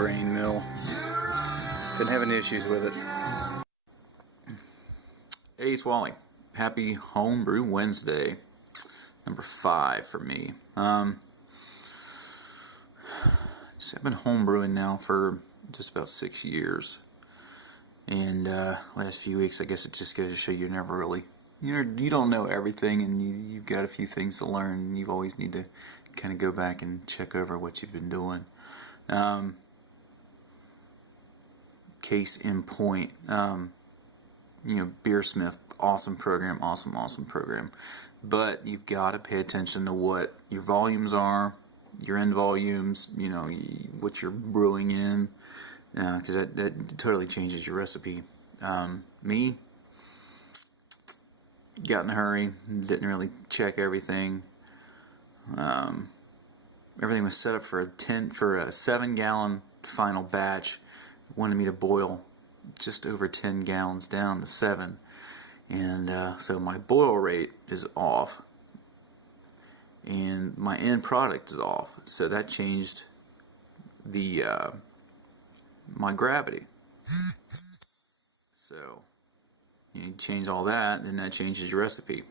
grain mill. Been having issues with it. Hey, it's Wally. Happy Homebrew Wednesday. Number 5 for me. So I've been homebrewing now for just about 6 years. And last few weeks, I guess it just goes to show you never really, you don't know everything, and you've got a few things to learn, and you always need to kind of go back and check over what you've been doing. Case in point, Beersmith, awesome program, awesome program. But you've got to pay attention to what your volumes are, your end volumes, what you're brewing in, because that totally changes your recipe. Me, got in a hurry, didn't really check everything. Everything was set up for a 7-gallon final batch. Wanted me to boil just over 10 gallons down to 7, and so my boil rate is off, and my end product is off. So that changed the my gravity. So you change all that, then that changes your recipe.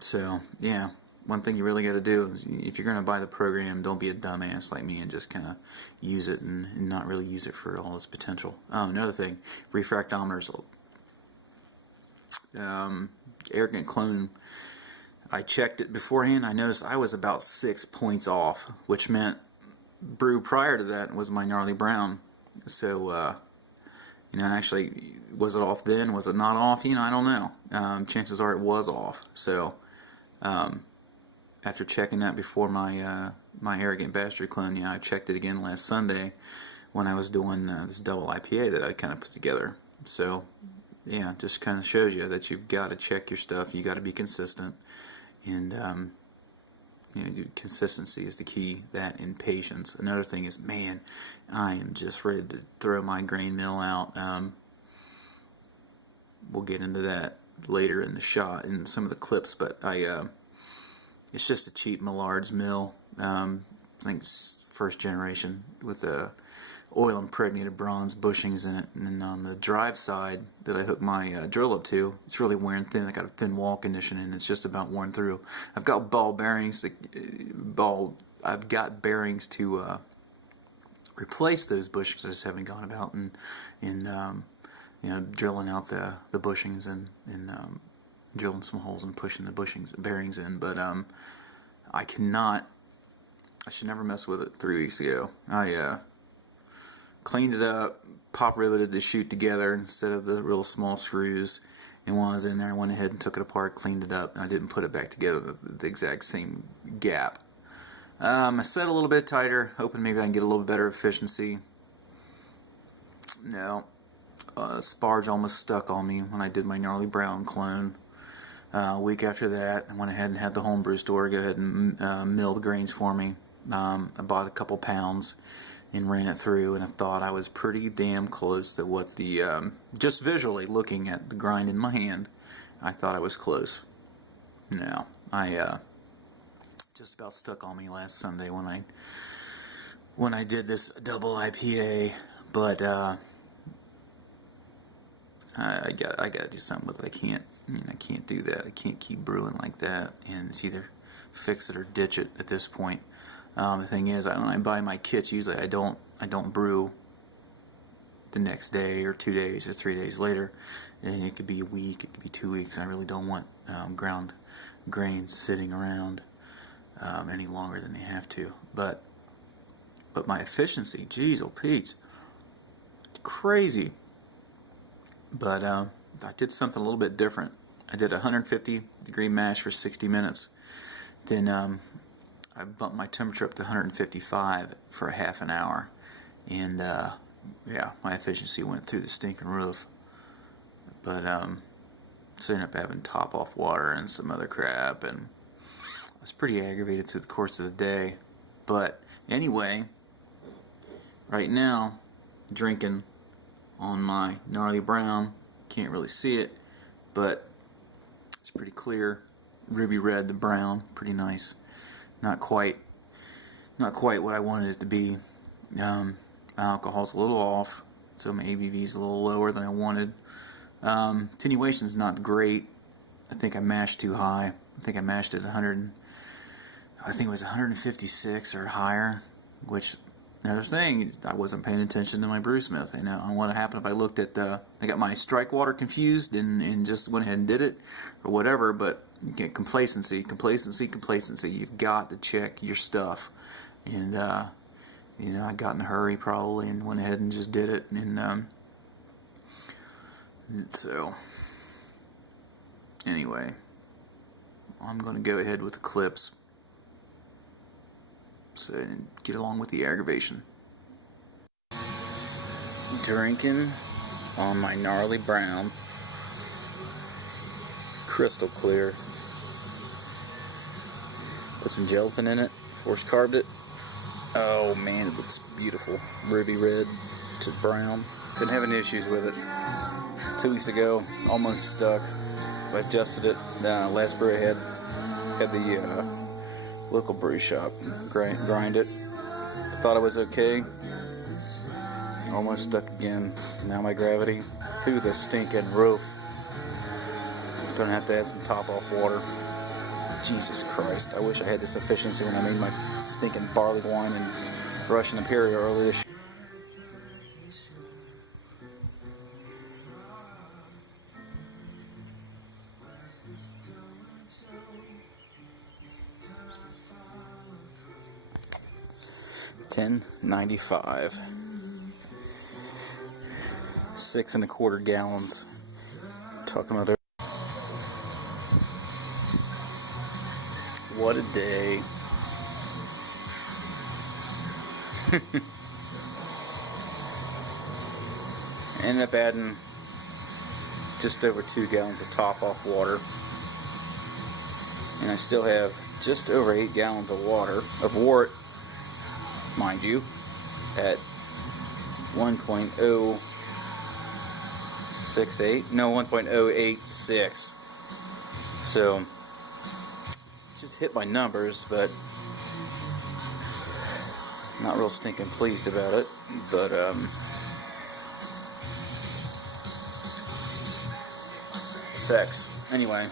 So yeah. One thing you really got to do is, if you're going to buy the program, don't be a dumbass like me and just kind of use it and not really use it for all its potential. Another thing, refractometers. Arrogant Clone, I checked it beforehand. I noticed I was about 6 points off, which meant brew prior to that was my gnarly brown. So, actually, was it off then? Was it not off? I don't know. Chances are it was off. So, after checking that before my my Arrogant Bastard clone, I checked it again last Sunday when I was doing this double IPA that I kind of put together. So, yeah, just kind of shows you that you've got to check your stuff. You got to be consistent, and consistency is the key. That and patience. Another thing is, man, I am just ready to throw my grain mill out. We'll get into that later in the shot in some of the clips, but it's just a cheap Millard's mill. I think it's first generation with a oil impregnated bronze bushings in it. And on the drive side that I hook my drill up to, it's really wearing thin. I got a thin wall condition, and it's just about worn through. I've got ball bearings. I've got bearings to replace those bushings. I just haven't gone about and drilling out the bushings and drilling some holes and pushing the bearings in. But I should never mess with it 3 weeks ago. I cleaned it up, pop riveted the chute together instead of the real small screws, and while I was in there I went ahead and took it apart, cleaned it up, and I didn't put it back together the exact same gap. I set it a little bit tighter, hoping maybe I can get a little better efficiency. No, sparge almost stuck on me when I did my gnarly brown clone. A week after that, I went ahead and had the homebrew store go ahead and mill the grains for me. I bought a couple pounds and ran it through, and I thought I was pretty damn close to what the, just visually looking at the grind in my hand, I thought I was close. No, I just about stuck on me last Sunday when I did this double IPA, but I got to do something with it. I can't do that. I can't keep brewing like that, and it's either fix it or ditch it at this point. The thing is, when I buy my kits, usually I don't brew the next day or 2 days or 3 days later, and it could be a week, it could be 2 weeks. I really don't want ground grains sitting around any longer than they have to. But my efficiency, geez, oh Pete, crazy. But I did something a little bit different. I did a 150 degree mash for 60 minutes. Then I bumped my temperature up to 155 for a half an hour. And my efficiency went through the stinking roof. But so I ended up having top off water and some other crap, and I was pretty aggravated through the course of the day. But anyway, right now, drinking on my gnarly brown. Can't really see it, but it's pretty clear, ruby red to brown, pretty nice. Not quite what I wanted it to be. My alcohol's a little off, so my ABV is a little lower than I wanted. Attenuation's not great. I think I mashed too high. I think I mashed at 100. I think it was 156 or higher, which, another thing, I wasn't paying attention to my brewsmith. You know, what happened if I looked at, I got my strike water confused and just went ahead and did it, or whatever, but you get complacency. You've got to check your stuff. And, you know, I got in a hurry probably and went ahead and just did it. And, so, anyway, I'm going to go ahead with the clips. So get along with the aggravation. Drinking on my gnarly brown, crystal clear. Put some gelatin in it, force carved it. Oh man, it looks beautiful. Ruby red to brown. Couldn't have any issues with it. 2 weeks ago, almost stuck. I adjusted it. Last brew I had the local brew shop grind it. Thought it was okay. Almost stuck again. Now my gravity through the stinking roof. Gonna have to add some top off water. Jesus Christ, I wish I had this efficiency when I made my stinking barley wine and Russian Imperial earlier this year. $10.95. 6 1/4 gallons. Talking about what a day. Ended up adding just over 2 gallons of top off water. And I still have just over 8 gallons of water, of wort, mind you, at 1.086. So just hit my numbers, but not real stinking pleased about it. But effects. Anyway.